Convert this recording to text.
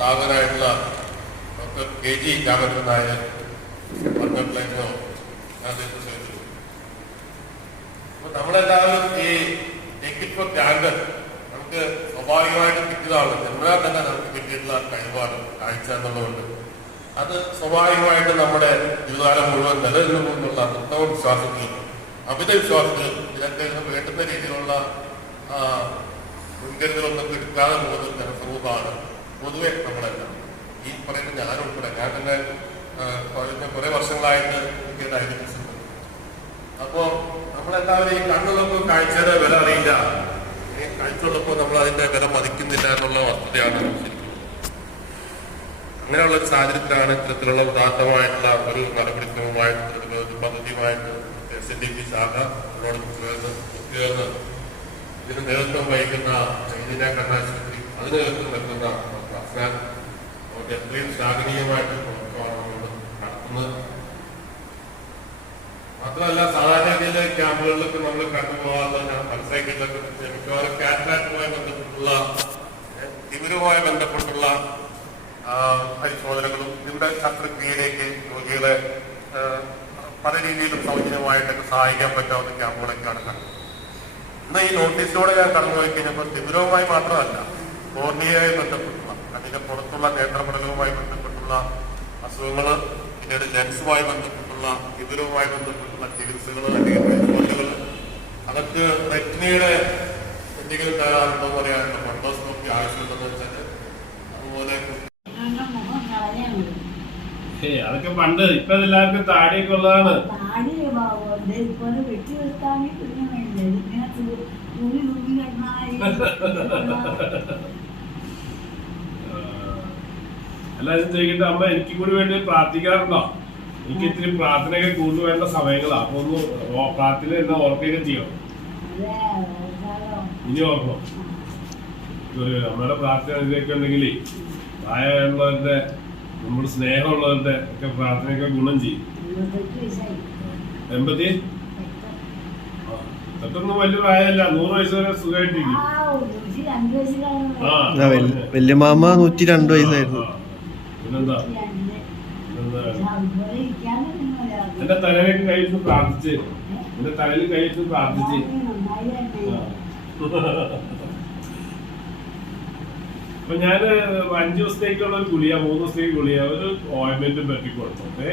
സ്ഥാപകനായിട്ടുള്ള doctor KG Ramachandran Nair പറഞ്ഞിട്ടുള്ളതിനോ ഞാൻ ശ്രമിച്ചു. അപ്പൊ നമ്മളെല്ലാവരും ഈ ടേക്ക് ഇറ്റ് ഫോർ ഗ്രാൻഡഡ് നമുക്ക് സ്വാഭാവികമായിട്ട് കിട്ടിയതാണ്. ജന്മനാ തന്നെ നമുക്ക് കിട്ടിയിട്ടുള്ള കഴിവാണ് കാഴ്ച എന്നുള്ളതുകൊണ്ട് അത് സ്വാഭാവികമായിട്ട് നമ്മുടെ ജീവിതകാലം മുഴുവൻ നിലനിന്നു പോകുന്നുള്ള ഉത്തമ വിശ്വാസത്തിൽ അമിത വിശ്വാസത്തിൽ ഇതൊക്കെ വേണ്ടുന്ന രീതിയിലുള്ള മുൻകരുതലൊന്നും എടുക്കാതെ പോകുന്ന ജനസമൂഹമാണ് പൊതുവെ നമ്മളെല്ലാം. ഈ പറയുന്ന ഞാനുൾപ്പെടെ ഞാൻ തന്നെ കുറെ വർഷങ്ങളായിട്ട് എനിക്ക് ഡയബറ്റീസ് ഉണ്ട്. അപ്പോ നമ്മളെല്ലാവരും ഈ കണ്ണുള്ളപ്പോൾ കാഴ്ചയുടെ വില അറിയില്ല, കാഴ്ചയുള്ളപ്പോൾ നമ്മൾ അതിന്റെ വില മതിക്കുന്നില്ല എന്നുള്ള വസ്തുതയാണ് ശരിക്കും. അങ്ങനെയുള്ള ഒരു സാഹചര്യത്തിലാണ് ഇത്തരത്തിലുള്ള ഉദാത്തമായിട്ടുള്ള ഒരു നടപടിക്രമമായിട്ട് ഒരു പദ്ധതിയുമായിട്ട് SNDP ശാഖ അതിനോട് ചേർന്ന് ഇതിന് നേതൃത്വം വഹിക്കുന്ന ചൈതന്യ കണ്ണാശുപത്രി അതിന് നേതൃത്വം നൽകുന്ന അഫ്ഗാൻ അവർക്ക് എത്രയും ശ്ലാഘനീയമായിട്ട് നടത്തുന്നത്. മാത്രമല്ല സാധാരണ രീതിയിലെ ക്യാമ്പുകളിലൊക്കെ നമ്മൾ കണ്ടുപോകാതെ ഞാൻ മനസ്സിലാക്കിയിട്ടൊക്കെ മിക്കവാറും കാറ്ററാക്റ്റുമായി ബന്ധപ്പെട്ടുള്ള തിമിരവുമായി ബന്ധപ്പെട്ടുള്ള പരിശോധനകളും ഇതിന്റെ ശസ്ത്രക്രിയയിലേക്ക് രോഗികളെ പല രീതിയിലും സൗജന്യമായിട്ടൊക്കെ സഹായിക്കാൻ പറ്റാവുന്ന ക്യാമ്പുകളൊക്കെയാണ് കണ്ടത്. ഇന്ന് ഈ നോട്ടീസിലൂടെ ഞാൻ കടന്നു പോയി കഴിഞ്ഞപ്പോൾ തിമിരവുമായി മാത്രമല്ല കോർണിയയുമായി ബന്ധപ്പെട്ടുള്ള അതിന്റെ പുറത്തുള്ള നേത്രപടലവുമായി ബന്ധപ്പെട്ടുള്ള അസുഖങ്ങൾ, പിന്നീട് ലെൻസുമായി ബന്ധപ്പെട്ടുള്ള തിമിരവുമായി ബന്ധപ്പെട്ടുള്ള ചികിത്സകൾ അല്ലെങ്കിൽ പരിശോധനകൾ, അതൊക്കെ റെറ്റിനയുടെ എന്തെങ്കിലും തയ്യാറുണ്ടോ എന്ന് പറയാനുള്ള ഫണ്ടോസ്കോപ്പി ആവശ്യമുണ്ടെന്ന് വെച്ചാൽ അതുപോലെ അതൊക്കെ പണ്ട്. ഇപ്പൊ എല്ലാവർക്കും താടിയൊക്കെ ഉള്ളതാണ്. എല്ലാവരും ചോദിക്കട്ടെ, അമ്മ എനിക്ക് കൂടി വേണ്ടി പ്രാർത്ഥിക്കാറുണ്ടോ? എനിക്ക് ഇത്തിരി പ്രാർത്ഥനയൊക്കെ കൂടുതൽ വേണ്ട സമയങ്ങളാ. അപ്പൊ ഒന്ന് പ്രാർത്ഥന എന്താ ഓർക്കുകയൊക്കെ ചെയ്യോ? ഇനി ഓർക്കണം. നമ്മുടെ പ്രാർത്ഥന ഇതിലൊക്കെ ഉണ്ടെങ്കിൽ പ്രായമുള്ളവരുടെ നമ്മുടെ സ്നേഹമുള്ളവരുടെ ഒക്കെ പ്രാർത്ഥനയൊക്കെ ഗുണം ചെയ്യും. 80 തൊട്ടൊന്നും വലിയ പ്രായമല്ല, 100 വയസ്സ് വരെ സുഖമായിട്ടിരിക്കും. വല്യമാമ 102 വയസ്സായിരുന്നു. പിന്നെന്താ എന്റെ തലയിലേക്ക് കഴിച്ച് പ്രാർത്ഥിച്ച്, എന്റെ തലയിൽ കഴിച്ച് പ്രാർത്ഥിച്ച്. അപ്പൊ ഞാൻ 5 ദിവസത്തേക്കുള്ള ഒരു ഗുളിയ, 3 ദിവസത്തേക്ക് ഗുളിയ, ഒരു ഓയിന്റ്മെന്റും പറ്റി കൊടുത്തോട്ടെ.